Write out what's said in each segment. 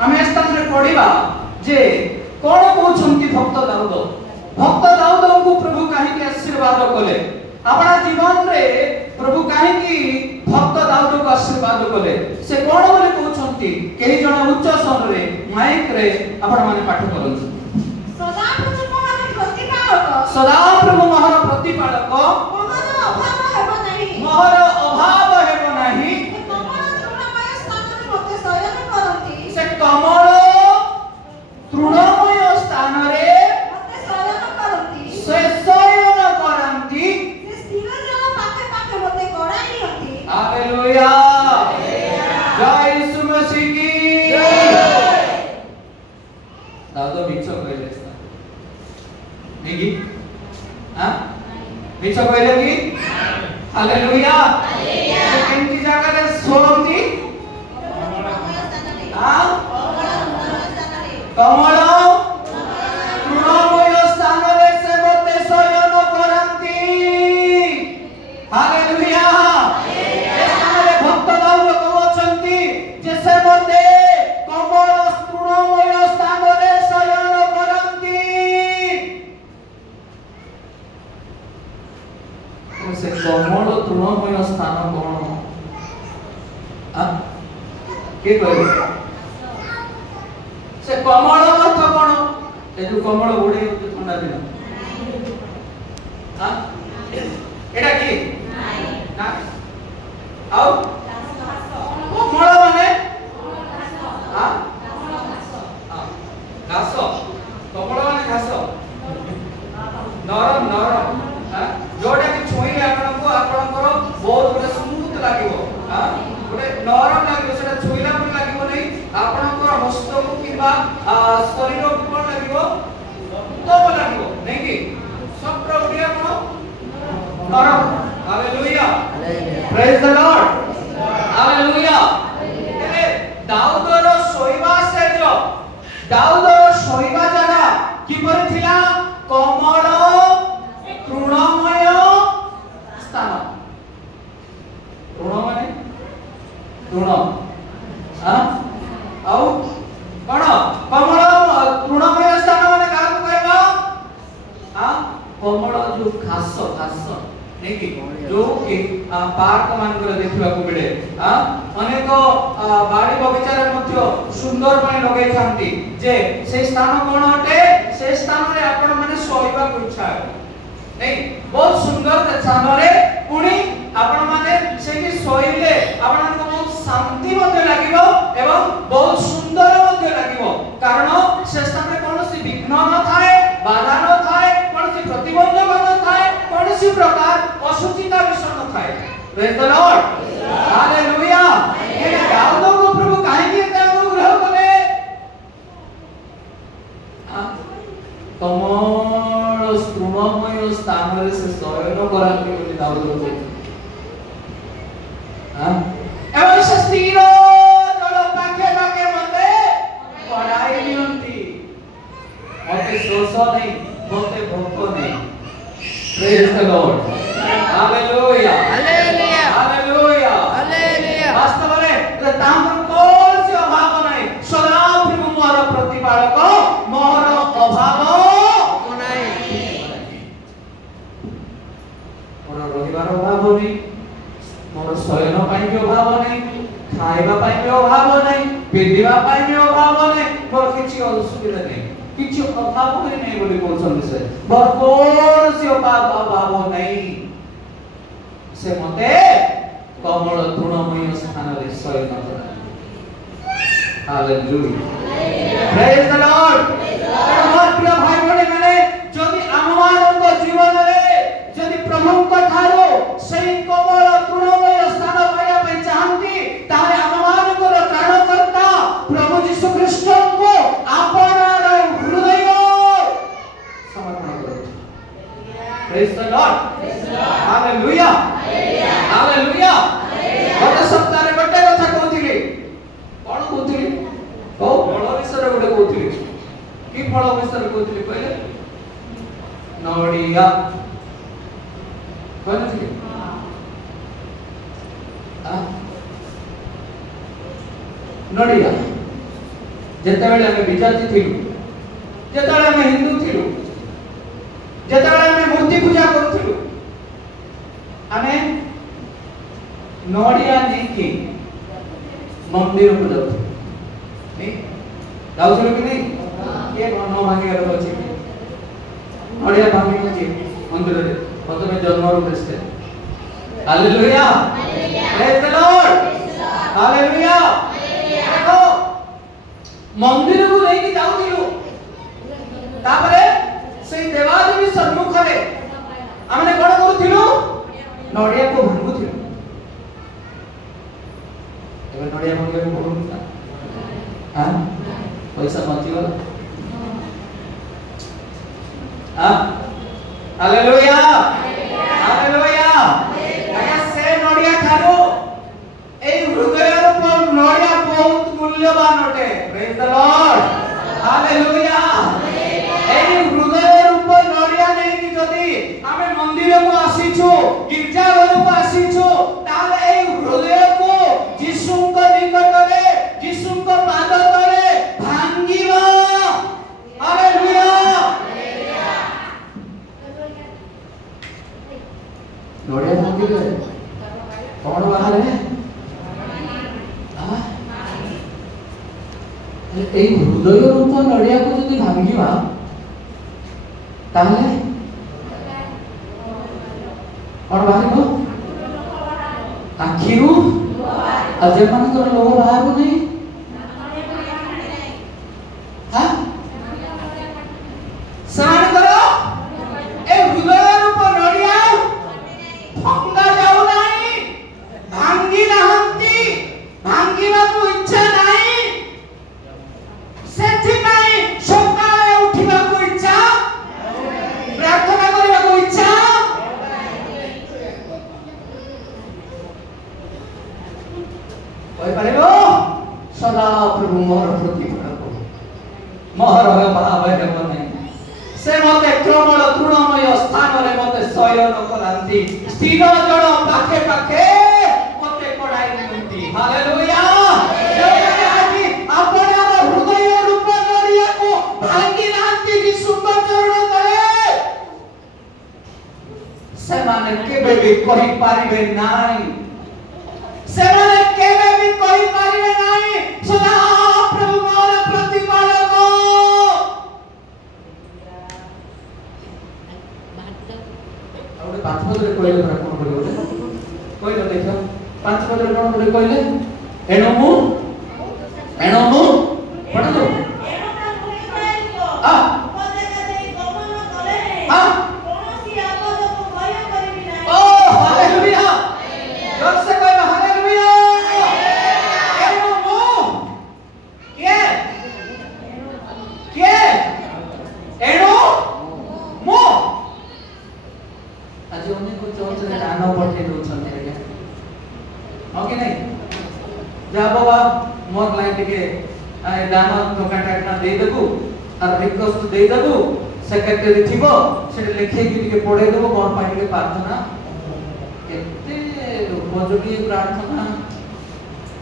आम स्थान में पढ़ा जे कौन कहते भक्त दाऊद को प्रभु कहीं आशीर्वाद कले अपना जीवन रे प्रभु कहीं भक्त दाऊद को आशीर्वाद कले से कौन बोले कहते कई जन उच्च स्वर रे माइक रे आपण माने पाठ करन सदा प्रभु मोहर प्रतिपालक मोहर अभाव हेबो नाही से कमल तृणमय स्थान रे से शयन करंती हालेलुया जय यीशु मसीह की दाऊद मिछ कहले नहीं की हां मिछ कहले की हालेलुया केंती जगह रे सोरंती हां कमल तृणमय स्थान रे से मते शयन करंती हालेलुया एसारे भक्त दाऊद कहउछंती जे से मते कमल तृणमय स्थान रे शयन करंती से कमल तृणमय स्थान कोन आ के कहले से कमल अर्थ कोन ए जो कमल गोडे ठंडा दिन हां एटा की ना आउ कमल माने हां घास कमल माने घास नरम नरम हां जोडा की छोई आपनको आपनकर बहुत बड़े स्मूथ लागिवो हां गोटे नरम लागिवो सेटा छोईला पर लागिवो नहीं आपनकर हस्त को किबा शरीर को कोन लागिवो उत्तम लागिवो नहीं कि सब प्रक्रिया कोन नरम hallelujah praise the Lord hallelujah ए दाऊदर सोइबा से जो दाऊदर सोइबा जगह किपर थिला कमल तृणमय स्थान तृण माने तृण हां आउ कोन कमल तृणमय स्थान माने का कहबा हां कमल जो घास घास नहीं कि जो कि पार्क मान कर देखिबा को मिले हां अनेक बाड़ी बगीचा रे मध्य सुंदर पानी लगे थांती जे से स्थान कोन हटे से स्थान रे आपण माने सोइबा को इच्छा नहीं बहुत सुंदर स्थान रे पुणी आपण माने से कि सोइले आपण को बहुत शांति मध्ये लागिवो एवं बहुत सुंदर मध्ये लागिवो कारण से स्थान रे कोनोसी विघ्न न थाए बाधा न थाए कोनोसी प्रतिबंधक न थाए कोनोसी प्रकार असुचिता विषय न थाए प्रेज द लॉर्ड हालेलुया ये दाऊद को प्रभु काहे के अनुग्रह कले कमल तृणमय स्थान रे से शयन करांती बोली दाऊद को हां एवं से स्थिर जल पाखे पाखे मते पढ़ाई नियंती मते शोष नहीं मते भोक नहीं praise the Lord hallelujah hallelujah hallelujah hallelujah वास्तव में ताम कोन से अभाव नहीं सदा प्रभु मोर प्रतिपालक मोर अभाव नहीं मोर रहिबार अभाव नहीं मोर शयन पाई भी अभाव नहीं खाइबा पाई भी अभाव नहीं पिंदिबा पाई भी अभाव नहीं मोर किछि असुविधा नहीं किछि अभाव नहीं बोली बोलछन से भरपूर से अभाव नहीं से मते कमल तृणमय स्थान रे शयन कर हालेलुया प्रेज द लॉर्ड मोर प्रिय भाई बहन माने जदि आममानक जीवन रे जदि प्रभु को थारो सही कमल तृणमय स्थान पाया पे चाहती तारे आममानक प्राणकर्ता प्रभु यीशु ख्रीष्ट को आपनार हृदय समर्पण करो praise the Lord hallelujah hallelujah गत सप्ताह रे बटे कथा कहथिली कोन कहथिली ओ फल विषय गोटे कहथिली की फल विषय कहथिली पहिले नडिया कहथिली नडिया जेतेबेले आमे विजाति थिलु, जेतेबेले आमे हिंदू थिलु, जेतेबेले आमे मूर्ति पूजा करूथिलु, आमे नडिया नहीं कि मंदिर को जाऊ नहीं जाऊ कि नहीं ये न भांगी कर अछि नडिया भांगी अछि मंदिर रे प्रथमे जन्म रो बसते hallelujah praise the Lord hallelujah देखो मंदिर को लेके जाउथिलु तापरे से देवादेवी सम्मुख रे हमने कोन करूथिलु नडिया को भांगुथिलु एबे नडिया भांगे को बोलुता हां पैसा मति गला हां हालेलुया हालेलुया आगे से नडिया थारो ए हृदय रूप नडिया बहुत मूल्यवान अटे प्रेज द लॉर्ड हालेलुया ए हृदय रूप नडिया नै कि जदी आमे मंदिर को आसीछु गिरजा घर को आसीछु ताले ए हृदय को यीशु को निकट रे यीशु को पाद तले भांगीबा हालेलुया नडिया भांगीबे कोन बाहर है ए हृदय रूप नडिया को जदी भांगीबा ताले और बाहर आखिरु अजय मन तो लोग बाहर को नहीं हां समान करो ए हृदय रूप नडिया भंगा जाऊ नहीं भांगी नहंती भांगीबा को इच्छा नहीं सेठी नहीं सकाळे उठिबा को इच्छा प्रार्थना करबा को इच्छा कोई पारेबो सदा प्रभु मोर प्रति करो मोहर भाव है मने से मते क्रमण तृणमय स्थान रे मते शयन करांती स्थिर जड़ पाखे पाखे मते कोडाई नियंती हालेलुया जय अपना हृदय रूप नडिया को भांगी नांती की सुंदर चरण तले से माने केबे भी कहि पारिबे नाही से माने केबे भी कहि पारिबे नाही सदा प्रभु मोर प्रतिपालक और पांच पद रे कहले कोन बोले कहले देखो पांच पद रे कोन बोले कहले एनो मु पढ़ दो आ हां कोनोसी आपद को भय करिबि ना ओ हालेलुया जोर से कह हालेलुया एनो मु के एनो मु आज उन्हें को चोच रे दान पठे दो छने रे ओके नहीं जा बाबा मोर लाइन के दान टोकाटा दे देबू और रिक्वेस्ट दे देबू सेक्रेटरी थिबो से लिखे के पढ़े देबो कोन पाई के प्रार्थना केते उपयोगी प्रार्थना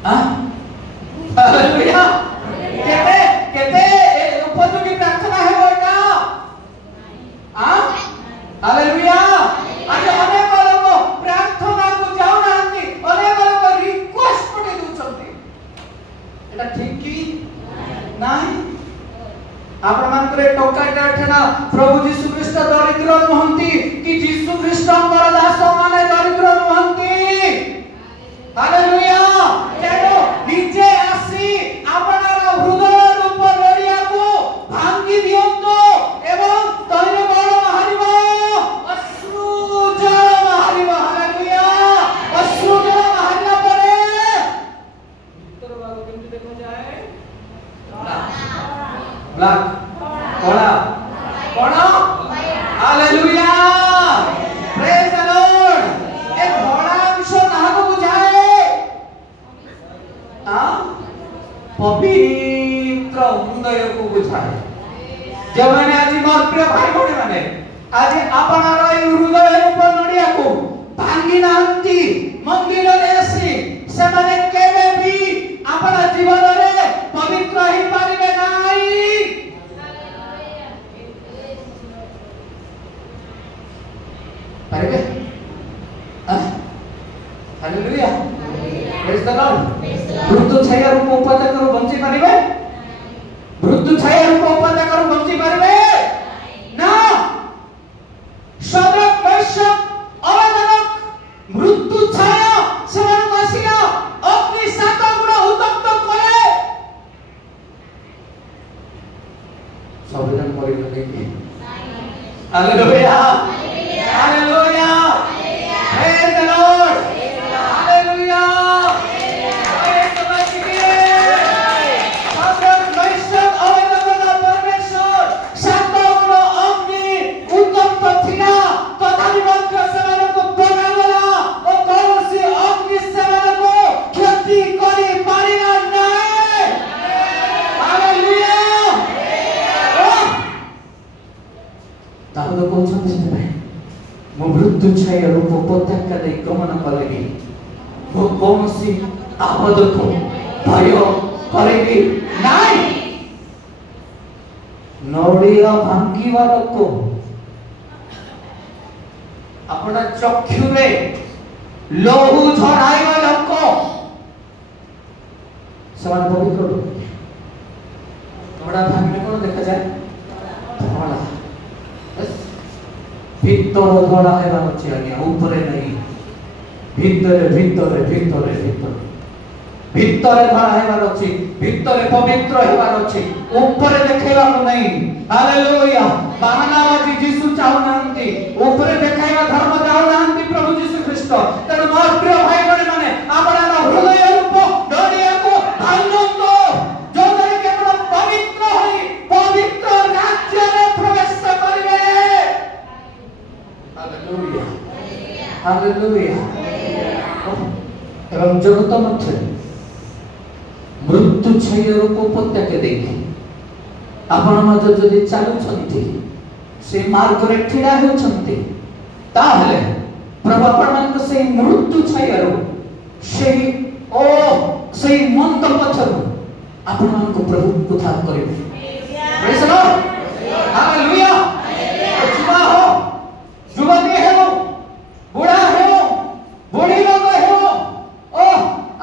हां हालेलुया केते उपयोगी प्रार्थना है बोलना हां हालेलुया आज अनेक लोग प्रार्थना को जाऊ नांती अनेक लोग रिक्वेस्ट पठे दुचंती एटा ठीक की नाही आपण मानकरे टोकाटा ठेना प्रभु यीशु ख्रीष्ट दरिद्र नहंती कि यीशु ख्रीष्ट हमर दास माने दरिद्र नहंती हालेलुया तेनो निजे आसी आपनार हृदय रूप नडिया को भांगी दियंतो एवं तैल बड़ बाहरिबो अश्रु जल बाहरिबो हालेलुया अश्रु जल बाहरिला परे उत्तर भाग केमति देखो जाए black Koda Koda hallelujah praise the Lord एक घोड़ा विषय नाहको बुझाए हां पवित्र हृदय को बुझाए जब मैंने आज मोर प्रिय भाई भौणी माने आज आपनार हृदय रूप नडिया को भांगी नांती मंदिर रे आसी से माने केबे भी आपना जीवन रे पवित्र ही पारिबे କରିବେ କି? ହାଲେଲୁୟା ହାଲେଲୁୟା ପ୍ରେଜ୍ ଦ ଲର୍ଡ ହାଲେଲୁୟା मृत्यु छाया रूप उपत्यका दे गमन करेगी वो कौन सी आपद को भय करेगी नहीं नड़िया भांगिवार को अपना चक्षु रे लहू झड़ाइवा लोक समान पवित्र नड़ा भांगने कौन देखा जाए धड़ा भीतर धड़ा है आज्ञा ऊपर नहीं भीतर भीतर भीतर भीतर भीतर धड़ा हेबार अछि भीतर पवित्र हेबार अछि ऊपर देखेबा को नहीं हालेलुया बहाना बाजी यीशु चाहू नांती ऊपर देखाइबा धर्म चाहू नांती प्रभु यीशु ख्रीष्ट तेरे मोर प्रिय भाई बहन माने आपणार हृदय रूप डोरिया को आनंद जो करे के अपन पवित्र होई पवित्र राज्य में प्रवेश करिवे हालेलुया हालेलुया एवं जगत मध्य मृत्यु छाया रूप उपत्यका देखि आपण मज जदि चालुछंती से मार्ग रे ठिडा होछंती ताहले प्रभु आपण मन से मृत्यु छाया रूप से ओ से मंत पथरु आपण मन को प्रभु उद्धार करिवे प्रेज द लॉर्ड हालेलुया जुवा हो जुवती हो बुढ़ा हो बुढ़ी लोग हो ओ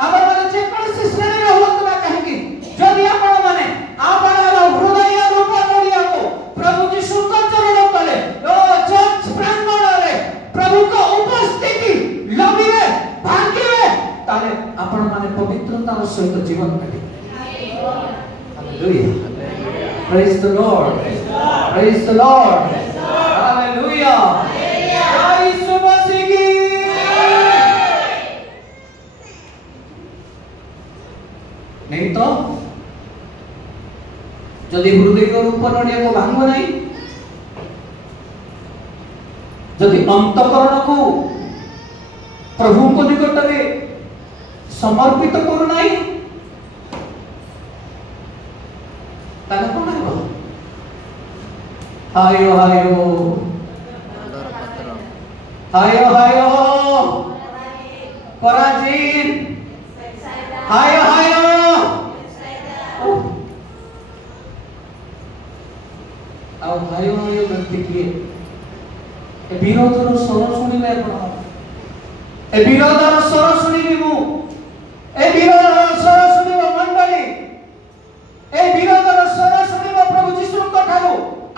आबर माने जे कोनसी श्रेणी रे होत बा कहि जदि आपण माने आपणार हृदय रूप नड़िया को प्रभु यीशु को चरण तले ओ चर्च प्रांगण रे प्रभु को उपस्थिति लबिवे भागिवे ताले आपण माने पवित्रता सहित जीवन काटिबे hallelujah praise the Lord praise the Lord hallelujah यीशु मसीह की नहीं तो जदि हृदय रूप नड़िया को भांग नहीं जदि अंतकरण को प्रभु को निकट में समर्पित करू नहीं ताने कोन हेबो हायो हायो हायो हायो पराजीन हायो हायो आओ हायो हायो व्यक्ति की ए विरोधर स्वर सुनिबे आपण ए विरोधर स्वर सुनिबे मु ए विरोधर स्वर सुनिबो मंडली ए विरोधर स्वर सुनिबो प्रभु यीशु को ठारो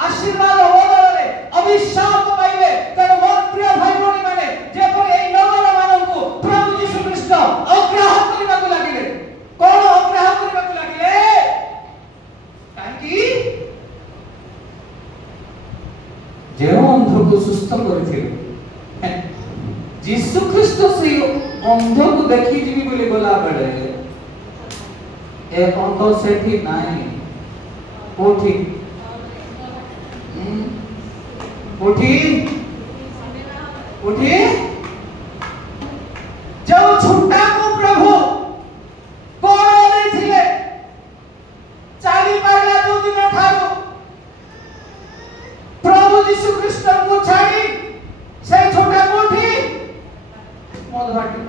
आशीर्वाद बदलरे अभिशाप पाइबे तेरे मोर प्रिय भाई भौणी माने जे पर ए नगर माननकु प्रभु यीशु ख्रीष्ट अग्राह करबा को लागिले कोन अग्राह करबा को लागिले काकी जे अंध को सुस्थ करथिले यीशु ख्रीष्ट से अंध को देखि जीवी बोली बोला बेले ए अंध सेठी नाही कोठी उठी उठी जब छुट्टा को प्रभु कोण देथिले चाली पारला दो दिन ठारो प्रभु यीशु ख्रीष्ट को छाड़ी से छोटा कोठी मद भाटी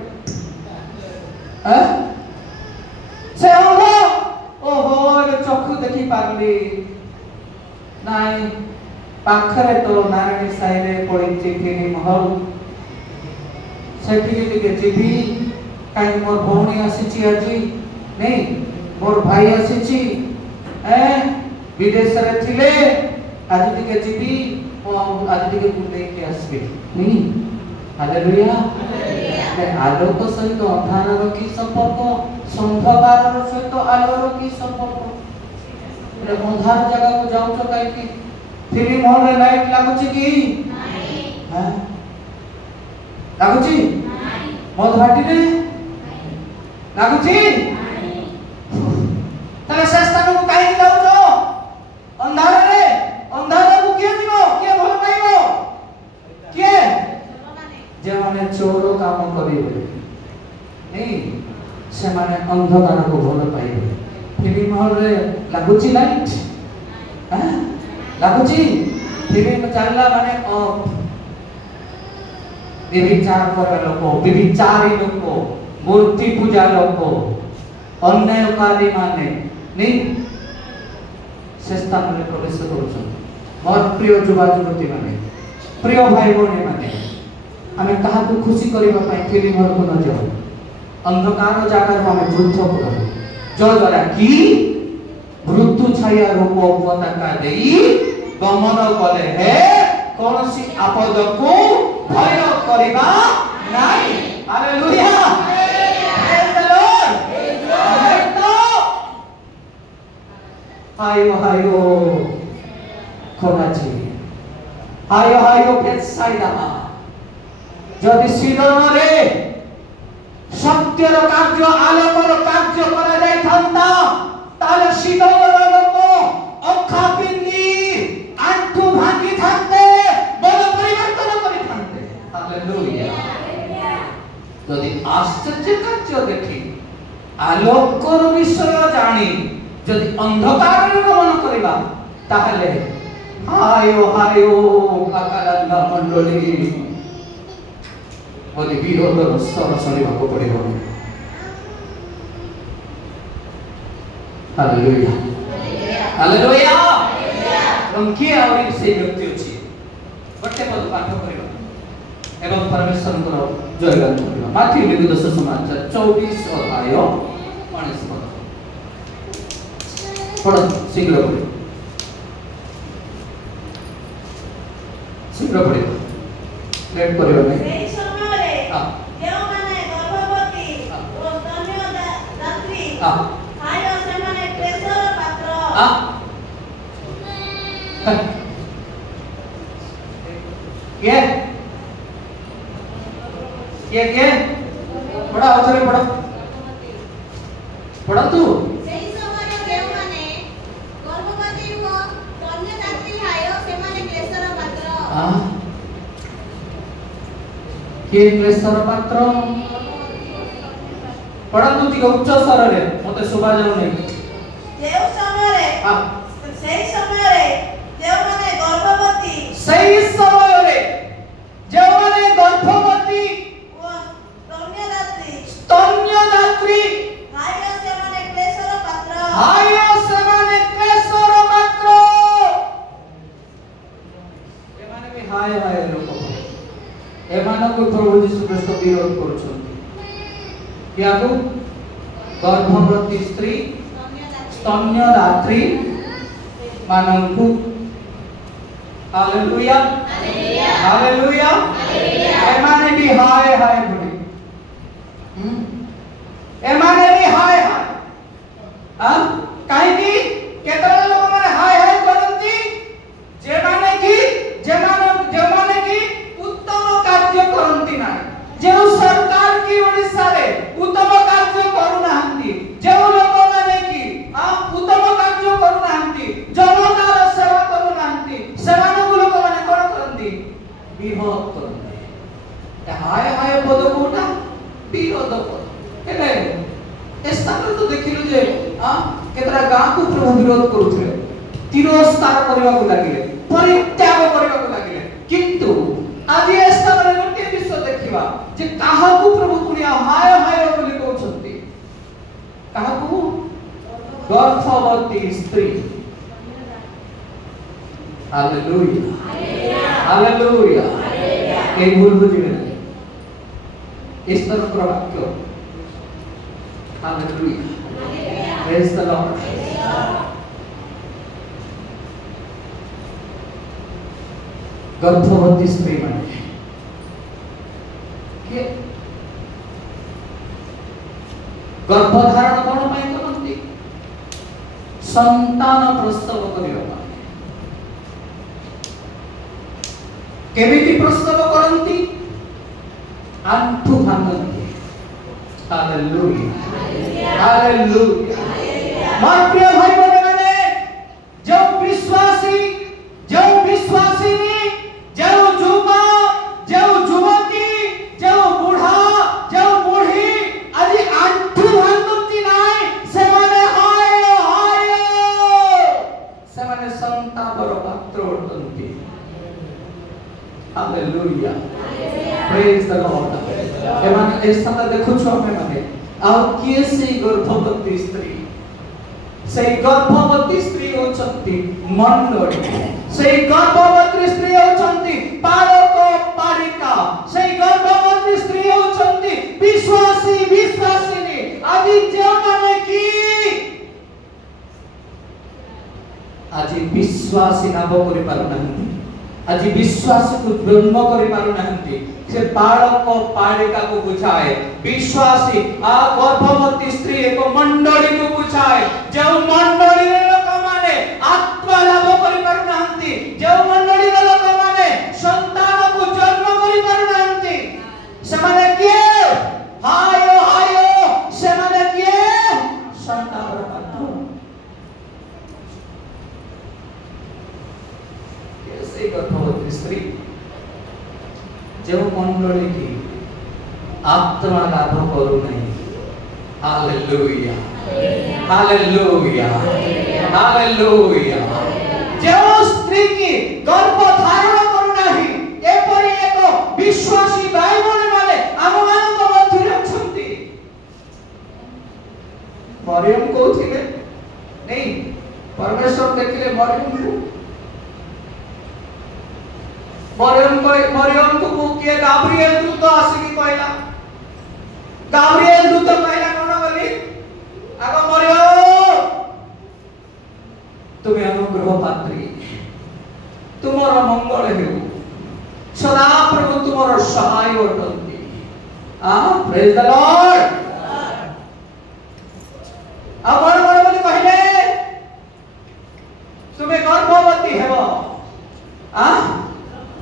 से ओहो चक्षु देखि पारली नाई पाखरे तो नारायणी साइरे पड़ी चिठी महल सेठी के जीवी काई मोर भौणी आसीची आजी नहीं मोर भाई आसीची विदेश रे थिले आज टिके जीवी आज टिके बुले के आसबे नहीं हालेलुया आलोक सहित अंधार की संपर्क संध्यार सहित आलोर की संपर्क अंधार जगह को जाऊ तो काई फिल्म हॉल रे लाइट लागुची की नाही हां लागुची नाही मध भाटी रे लागुची नाही तले शास्त्र को काहे जाउ छो अंधार रे अंधार को किए दिनो के भल पाइबो के जे माने चोर काम करिवे नहीं से माने अंधकार को भल पाइबे फिल्म हॉल रे लागुची लाइट हां लागुची फिल्म चलला माने व्यभिचार कर लोक व्यभिचारी लोक मूर्ति पूजा लोक अन्यायकारी माने नहीं से स्थान में प्रवेश करूछन मोर प्रिय युवा युवती माने प्रिय भाई बहन माने हमें कहा को खुशी करबा पई फिल्म हॉल को न जाओ अंधकार जाकर हमें बुद्ध करो जो द्वारा की मृत्यु छाया रूप पताका देई गमन कले हे कोनसी आपद को भय करबा नाही हालेलुया प्रेज द लॉर्ड हायो हायो कोनाची हायो हायो बेतसाइदा जदि सीदन रे सत्यर कार्य आलोकर कार्य करा जाय थांता ताले सीदन लोक अखा पिंदी आंठू भांगी थांते बल परिवर्तन करी थांते हालेलुया जदि आश्चर्य कार्य देखि आलोकर विषय जानी जदि अंधकार रे गमन करिबा ताहले हायो हायो आकारांगा मंडली बोली विरोधर स्वर शुणिबाक पड़िबो हालेलुया हालेलुया हम किए और से व्यक्ति अछि बटे पद पाठ करिबा एवं परमेश्वर को जयगान करिबा माथि लिखित सुसमाचार 24 अध्याय 19 पद पढ़ो शीघ्र पढ़ो शीघ्र पढ़ो लेट करिबा नहीं ये बड़ा अवसर पढ़ो पढ़ो तू सेही समय देव माने गर्भवती हो कन्या दात्री हायो से माने क्लेशर पात्र हां के क्लेशर पात्र पढ़ो तू ती उच्च स्वर रे मते सुबा जाउ नै देव समय रे हां सेही समय रे देव माने गर्भवती सही समय रे जो माने गर्भवती स्तन्य दात्री हायो से माने क्लेशर पात्र ए माने भी हाय हाय लोक ए माने को प्रभु यीशु ख्रीस्त विरोध करूछंती क्या को गर्भवती स्त्री स्तन्य दात्री माननकु हालेलुया हालेलुया हालेलुया ए माने भी हाय हाय बोली ए माने भी हाय हाय हां काहे की केतरा लोग माने हाय हाय करंती जे माने की उत्तम कार्य करंती ना जे सरकार की ओडिसा रे उत्तम कार्य करू नाहंती जे लोग माने की उत्तम कार्य करू नाहंती जनतार सेवा करू नाहंती सेवान लोग माने कोन करंती विरोध करंती हाय हाय पद कोटा विरोध पद हेले ए स्थान तो देखिलु जे केतरा गां को प्रभु विरोध करूथले तिरस्कार करबा को लागिले परित्याग करबा को लागिले किंतु आज ए स्थान रे गोटे विषय देखिबा जे काहा को प्रभु पुनिया हाय हाय बोली कहउछंती काहा को गर्भवती स्त्री हालेलुया हालेलुया ए भूल बुझिबे इस तरह का वाक्य हालेलुया प्रेज द लॉर्ड गर्भवती स्त्री माने के गर्भधारण कोन पई करंती संतान प्रसव करियो केमिति प्रसव करंती आंठु भांगती। Hallelujah hallelujah. मोर प्रिय भाई बहन माने जो विश्वासी जो विश्वासिनी जो जुवा जो जुवती जो बुढ़ा जो बुढ़ी आज आंठु भांगती नाई से माने हाय हाय से माने संतापर पात्र होतंती। Hallelujah praise the Lord. एमाने ए समय देखु छ हमें माने आ किए से गर्भवती स्त्री से गर्भवती स्त्री होचंती मंडली से गर्भवती स्त्री होचंती पालक पालिका से गर्भवती स्त्री होचंती विश्वासी विश्वासिनी आदि जो माने की आज विश्वासी नाम करि पारु नाही आज विश्वास को जन्म करि पारु नाही से बालक पालिका को बुझाए विश्वासी आ गर्भवती स्त्री एक मंडली को बुझाए जो मंडली लोक माने आत्मा लाभ करि पारु नाही जो मंडली लोक माने संतान को जन्म करि पारु नाही से माने के हाय हाय से माने के संतान पात्र कैसे गर्भवती स्त्री जो मंडली की आत्मा लाभ करू नहीं। Hallelujah hallelujah hallelujah. जो स्त्री की गर्भ धारण करू नहीं एपरि एक विश्वासी भाई बहन माने हम मान मध्य अछंती। मरियम को थिले नहीं परमेश्वर देखिले मरियम को मरियम को किए गाब्रिएल दूत आसिकी कहला गाब्रिएल दूत कहला कोन बोली आगो मरियम तुम्हें अनुग्रह पात्री तुमर मंगल हेउ सदा प्रभु तुमर सहाय होतंती। Praise the Lord. अब बड़ बोली कहले तुम्हें गर्भवती हेबो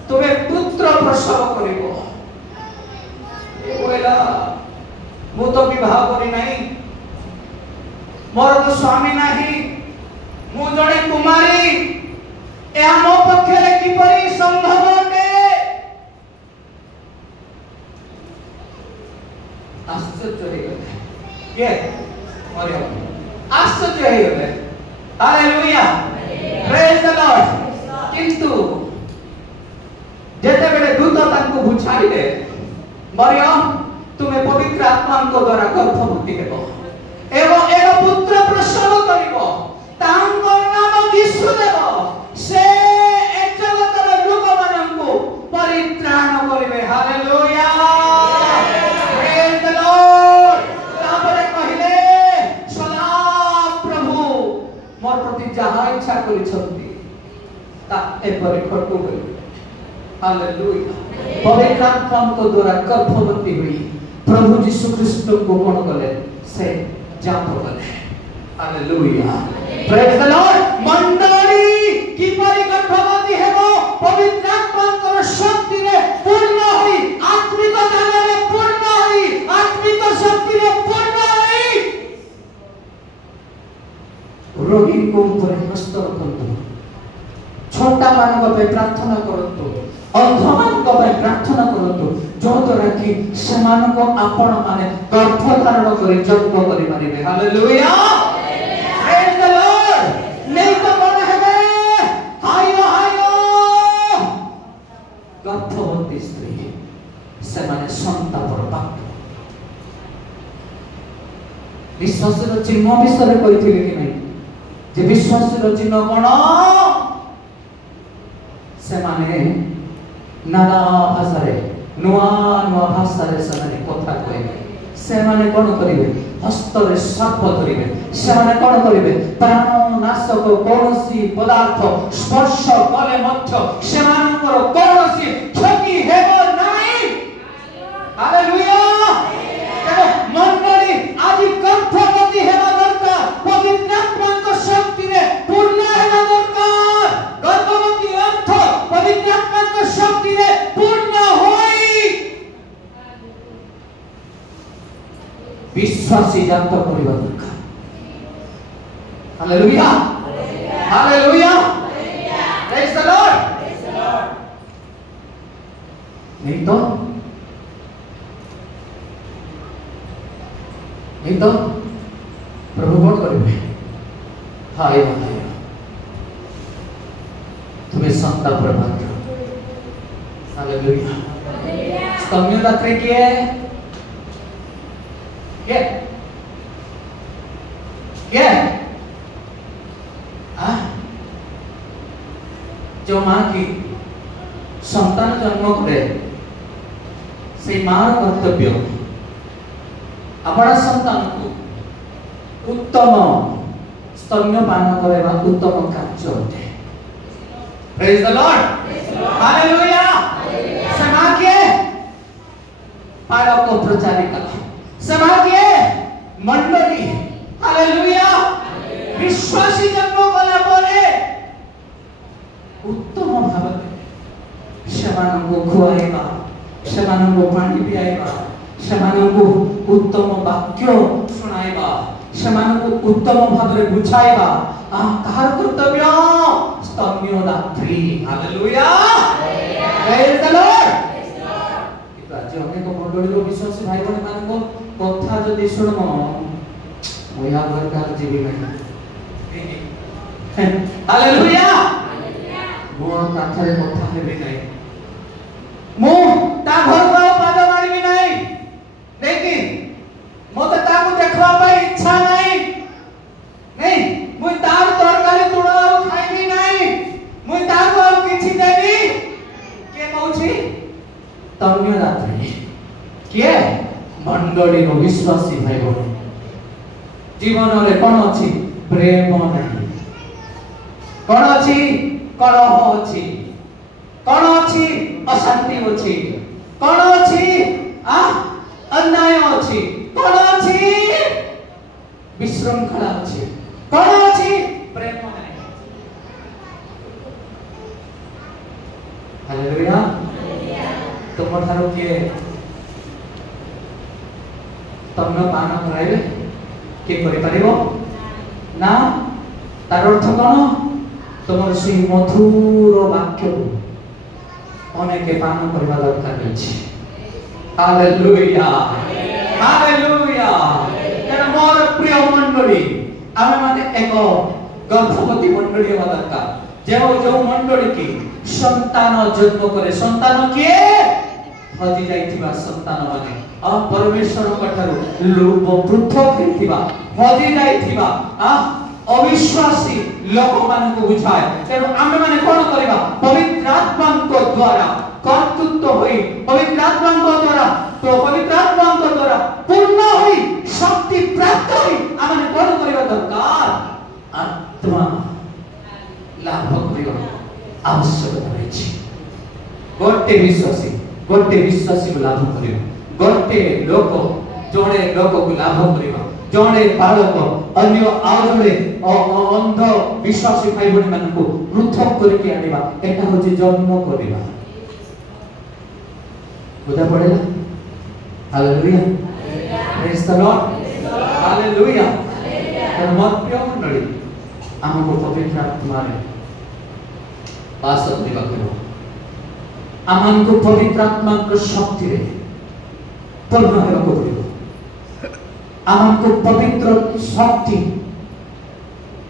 तुम्हें पुत्र प्रसव करिवो कहला मु तो विवाह करी नहीं मोर तो स्वामी नहीं मु जड़े कुमारी ए मो पक्षरे किपरि संभव अटे। आश्चर्य हे गले के मरियम आश्चर्य हे गले। Hallelujah praise the Lord. किंतु जेते बेले दूत तांको बुझाइले मरियम तुम्हें पवित्र आत्मा को द्वारा गर्भवती हेबो एवं एक पुत्र प्रसव करिवो तांको नाम यीशु देबो से ए जगतर लोक माननको परित्राण करिवे। Hallelujah praise the Lord. तापरे कहिले सदा प्रभु मोर प्रति जहा इच्छा करिसंती ता एपरि घटु होई। हालेलुया पवित्र आत्मा को द्वारा गर्भवती हुई प्रभु यीशु ख्रीष्ट को कौन कले से जाप कले। Hallelujah praise the Lord. मंडली की परि गर्भवती हेबो पवित्र आत्मा को शक्ति रे पूर्ण होई आत्मिक दान रे पूर्ण होई आत्मिक शक्ति रे पूर्ण होई रोगी को ऊपर हस्त रखंतु छोटा मानव पे प्रार्थना करंतु अंधमान को पे प्रार्थना करंतु जो द्वारा कि समान को आपण माने गर्भ धारण करी जन्म करी मारिबे। Hallelujah praise the Lord. नहीं तो कोन हेबे हाय हाय गर्भवती स्त्री से माने संतापर पात्र विश्वासर चिन्ह विषय कहिथिले कि नहीं जे विश्वासर चिन्ह कोन से माने नाना भाषा रे नुआ नुआ भाषा रे सने कथा कहबे से माने कोन करिवे हस्त रे सर्प धरिवे से माने कोन करिवे प्राण नाशक कोनोसी पदार्थ स्पर्श कले मध्य से मानकर कोनोसी क्षति हेबो नाही। हालेलुया। मंडली आदि गर्भवती हेबा दरकार पवित्र आत्मा को शक्ति रे पूर्ण हेबा दरकार गर्भवती अर्थ पवित्र आत्मा को शक्ति रे विश्वासी जात करबा दरकार। Hallelujah hallelujah praise the Lord. नहीं तो प्रभु कौन करेंगे? हाय हाय तुम्हें संता प्रभात। हालेलुया। स्तम्भदात्री की है क्या जो मां की संतान जन्म करे से मां कर्तव्य अपना संतान को उत्तम स्तन्यपान करवा उत्तम कार्य होते। Praise the Lord hallelujah. समाज के पालक प्रचारिका समाज के मंडली हालेलुया विश्वासी जन्म कला परे उत्तम भाव सेमानंको खुआइबा सेमानंको पानी पियाइबा सेमानंको उत्तम वाक्य सुनाइबा सेमानंको उत्तम भाव बुझाइबा कहार कर्तव्य स्तम्भदात्री। Hallelujah praise the Lord. आज अनेक मंडली विश्वासी भाई बहन मान कथा जदि शुणम मोया दरकार जीवी नहीं। हालेलुया मो काथरे कथा हेबी नहीं मो ता घर को पाद मारबी नहीं लेकिन मोते ताकू देखवा पाई इच्छा नहीं मुई तार तरकारी तुड़ा खाइबी नहीं मुई ताकू किछि देबी के कहूछि स्तम्भदात्री किए मंडली रो विश्वासी भाई बहन जीवन रे कोन अछि प्रेम नहीं कोन अछि कलह अछि कोन अछि अशांति अछि कोन अछि अन्याय अछि कोन अछि विशृंखला अछि कोन अछि प्रेम नहीं। हालेलुया तुम ठारो किए स्तन्यपान कराइबे के करि परिबो ना तार अर्थ कोन तुम से मधुर वाक्य अनेक पान करबा दरकार अछि। Hallelujah hallelujah. तेरा मोर प्रिय मंडली आमे माने एक गर्भवती मंडली होबा दरकार जो मंडली की संतान जन्म करे संतान के हजि जाइथिबा संतान माने परमेश्वर कठारु लोभ पृथक हेतिबा हजि जाइथिबा अविश्वासी लोक मान को बुझाए तेरो आमे माने कोन करबा पवित्र आत्मा को द्वारा कर्तृत्व होई पवित्र आत्मा को द्वारा तो पवित्र आत्मा को द्वारा पूर्ण होई शक्ति प्राप्त होई आमे कोन करबा दरकार आत्मा लाभ करियो आवश्यकता अछि। गोटे विश्वासी को लाभ करियो गोटे लोक जोड़े लोक को लाभ करियो जोड़े बालक अन्य आउरे अंध विश्वासी भाई बहन मान को पृथक करके आनिबा एटा होची जन्म करिबा बुझा पड़ेला। Hallelujah praise the Lord hallelujah. तर मध्य मंडली हमको पवित्र आत्मा रे वास देबा करो आमन को पवित्र आत्मा को शक्ति रे पूर्ण हेबा को पड़िबो आमको पवित्र शक्ति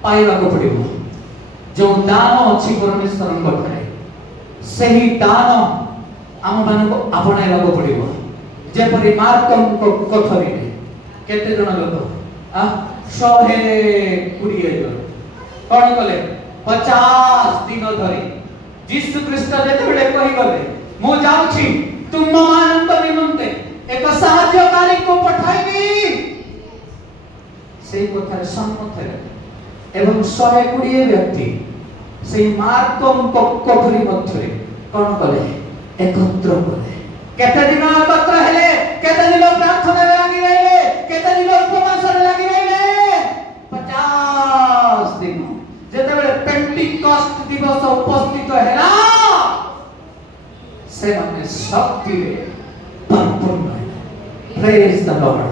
पाइबा को पड़िबो जो दान अछि परमेश्वर पाखरे सही दान आम मान को अपनाइबा को पड़िबो जेपरि मार्कम को कथरी केते जण लोक 120 जण कोन कले 50 दिन धरि यीशु ख्रीष्ट जेते बेले कहि गले मो जाउछि तुम मानंत निमंते एक सहायकारी को पठाइबी से कथार सम्मत है एवं 120 व्यक्ति से मार्कम कोठरी मध्यरे कोन कले एकत्र कले केते दिन एकत्र हेले केते दिन प्रार्थना लागि रहले केते दिन उपवास लागि रहले 50 दिन जेते बेले पेंटिकस्ट दिवस उपस्थित हैला से माने शक्ति रे परिपूर्ण है। प्रेज द लॉर्ड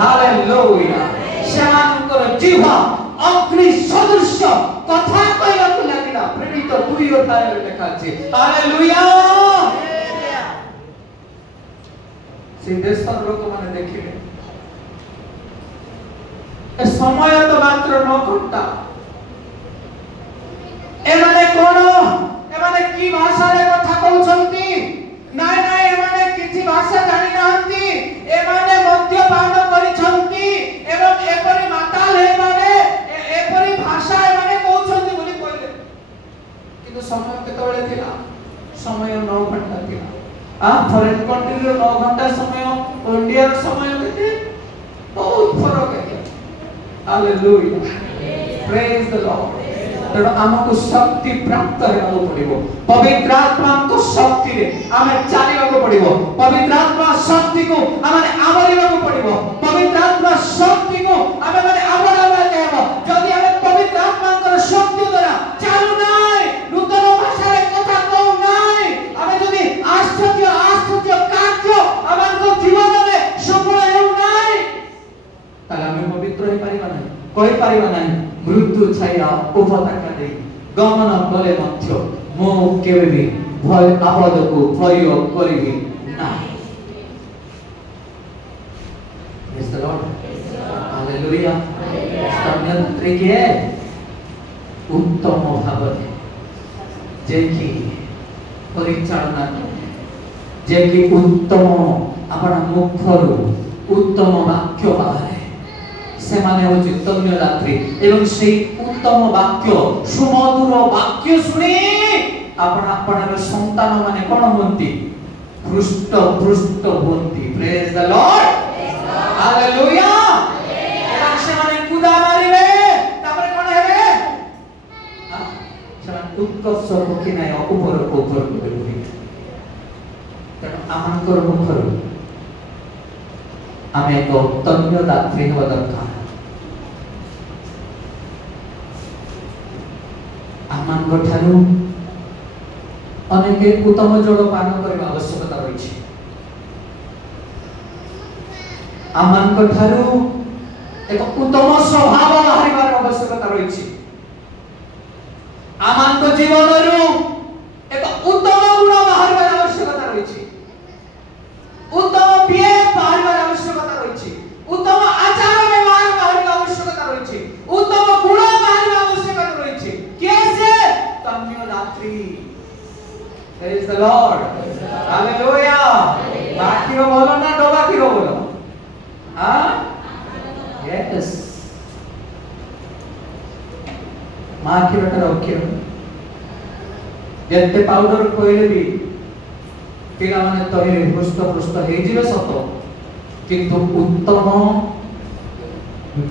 हालेलुया सेमानकर जीवा अग्नि सदृश कथा कहलाकु लागिला प्रेरित 2 अध्याय लेखा अछि हालेलुया से देशर लोक माने देखिले ए समय तो मात्र 9 घंटा एमाने कोन एमाने की भाषा रे कथा कहउछंती नाय नाय एमाने किछि भाषा जानि नाहंती एमाने मद्यपान करिछंती एवं एपरि माताल हे माने एपरि भाषा एमाने कहउछंती बोली कहले किंतु समय केतबेले थिला समय 9 घंटा थिला फॉरेन कंट्री रो 9 घंटा समय इंडिया रो समय केते बहुत फरक है हालेलुया प्रेज द लॉर्ड तेणु आमको शक्ति प्राप्त हेबाको पड़िबो पवित्र आत्मा को शक्ति रे आमे चालिबाको पड़िबो पवित्र आत्मा शक्ति को आमे आवरिबाको पड़िबो पवित्र आत्मा शक्ति को आमे माने आवराबा देबो जदि आमे पवित्र आत्मा को शक्ति द्वारा चालू नाय नूतन भाषा रे कथा कहू नाय आमे जदि आश्चर्य कार्य आमको जीवन में सफल हेउ नाय ताले आमे पवित्र हे परिबा नाय कहि परिबा नाय मृत्यु छाया उपताका दे गमन कले मध्य मो केबे भी भय आपद को भय करिबि नाही प्रेज द लॉर्ड हालेलुया स्तोत्र के उत्तम भावने जे कि परिचालना जे कि उत्तम अपना मुखरु उत्तम वाक्य बाहर से माने होची तन्य रात्रि एवं से उत्तम वाक्य सुमधुर वाक्य सुनी आपण आपणर संतान माने कोन होंती पृष्ठ होंती प्रेज द लॉर्ड हालेलुया एवं से माने कुदा मारिबे तापर कोन हेबे से माने उत्कर्ष मुखी नै ऊपर करबे तेणु आमानकर मुखर आमे तो तन्य रात्रि हेबा दरकार आमानक ठारू अनेक उत्तम जल पान करबा आवश्यकता रही आमानक ठारू एक उत्तम स्वभाव बाहरिबार आवश्यकता रही आमानक जीवन रु एक उत्तम गुण बाहरिबार आवश्यकता रही उत्तम विवेक बाहरिबार आवश्यकता रही उत्तम आचार व्यवहार बाहरिबार आवश्यकता रही उत्तम गुण बाहरिबार आवश्यकता रही कैसे तन्य रात्रि प्रेज द लॉर्ड हालेलुया बाकी रो बोलो ना डोबा की रो बोलो हां यस माखी रटा रखियो जेते पाउडर कोइले भी पिला माने तो हे पुष्ट हे जिवे सत किंतु उत्तम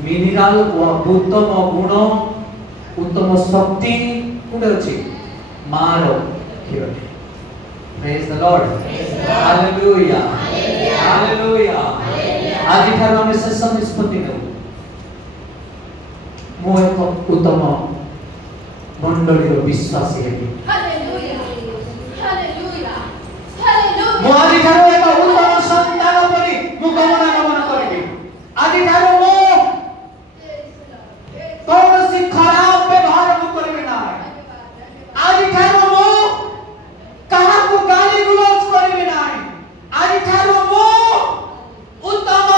मिनरल व उत्तम गुण उत्तम शक्ति कोडे अछि मारो खिरो praise the Lord hallelujah hallelujah आज ठार हम शेष निष्पत्ति ने मो एक उत्तम मंडली रो विश्वासी हेबी हालेलुया हालेलुया हालेलुया मो आज ठार एक उत्तम संतान परि मु गमन करिबी आज ठार मो कौनसी खराब व्यवहार मु करिबी ना आज ठार मो कहा को गाली गुलाज करिबी ना आज ठार मो उत्तम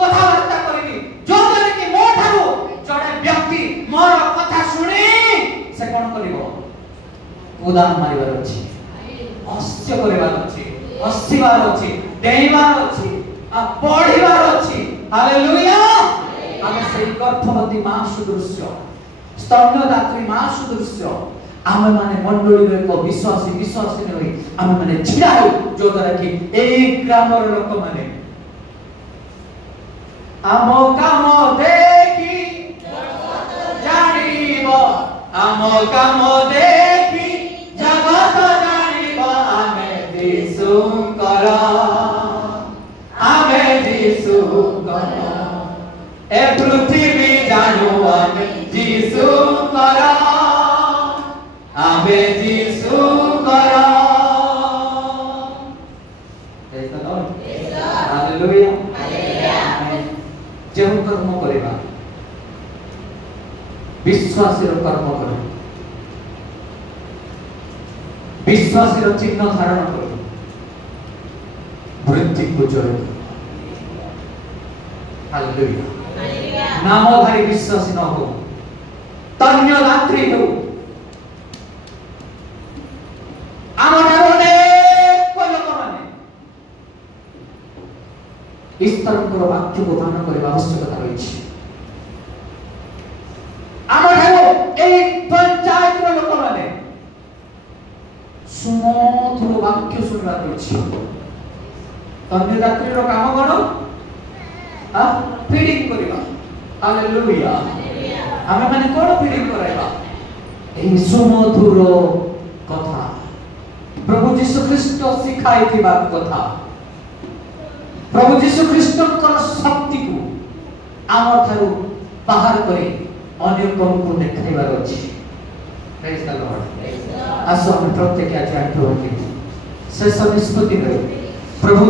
कथाबार्ता करिबी जो जने कि मो ठारो जड़े व्यक्ति मोर कथा सुनी से कोन करिवो उदान मारिबार अछि हास्य करिबार अछि हसिबार अछि देइबार अछि आ पढिबार अछि हालेलुया आमे सेई गर्भवती मां सदृश्य स्तन्यदात्री मां सदृश्य आमे माने मंडली रे को विश्वासी नै आमे माने छिड़ा हो जो द्वारा कि एई ग्रामर लोक माने आमो काम देखि जानिबो आमो काम देखि जगत जानिबो आमे दिसुकर ए पृथ्वी जानो आमे दिसुकर आमे दिसुकर प्रेज द लॉर्ड हालेलुया विश्वासी कर्म कर विश्वासी चिन्ह धारण कर मृत्यु को जय कर हालेलुया नामधारी विश्वासी न हो तन्य रात्रि हो ईश्वर वाक्य को दान करने आवश्यकता रही पंचायत लोक मैंने सुमधुर वाक्य शुणा तन्य रात्रि काम कौन फीडिंग करवा हालेलुया आमे माने कौन फीडिंग कराइबा एही सुमधुर कथा प्रभु यीशु ख्रीष्ट सिखाई थिबा कथा प्रभु यीशु ख्रीष्ट कर शक्ति को आम ठारू बाहर करे अन्य को देखाइबार अछि प्रेज द लॉर्ड आसो हम प्रत्येक आज आंठो शेष निष्पत्ति प्रभु